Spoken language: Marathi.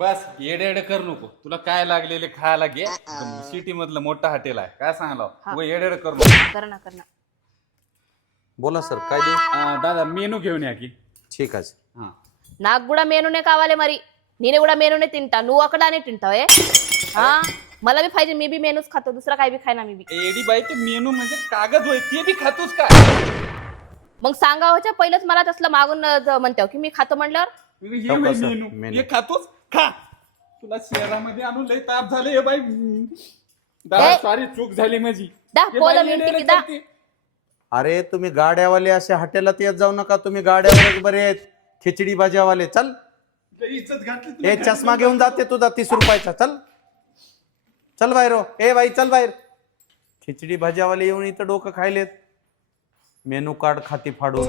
बस येडे कर नको. तुला काय लागलेले खायला घे. सिटी मधलं मोठं हॉटेल आहे. काय सांगायला तू येडे कर नको. कर ना बोला सर काय देऊ दादा मेनू घेऊन या की. ठीक आहे हा నాకు కూడా मेनूने కావాలి మరి నేను కూడా मेनूने తింటా నువ్వు ఒకడానే తింటావే मला बी पाहिजे मी बी मेनूच खातो दुसरा काय बी खायना मी बी एडी बाई ते मेनू म्हणजे कागद होय ते बी खातोस का. मग सांगावच्या पहिलंच मला तसलं मागून म्हणतो की मी खातो म्हणल्यावर हे होय मेनू हे खातोस खा. तुला शहरामध्ये आणून लय ताप झाले हे बाई. दादा सॉरी चूक झाली माझी. दा हे पोलं बाई मिनटी येडे की दा करते. अरे तुम्ही गाड्यावाले असे हॉटेलात येत जाऊ नका तुम्ही गाड्यावर बरे आहेत खिचडी भाज्यावाले चल लय इज्जत घातली ए तुला. चष्मा घेऊन जाते तुझा 30 रुपयाचा चल चल बाहेर हो. ए बाई चल बाहेर खिचडी भाज्यावाले येऊन इथं डोकं खायलेत मेनू कार्ड खाती फाडून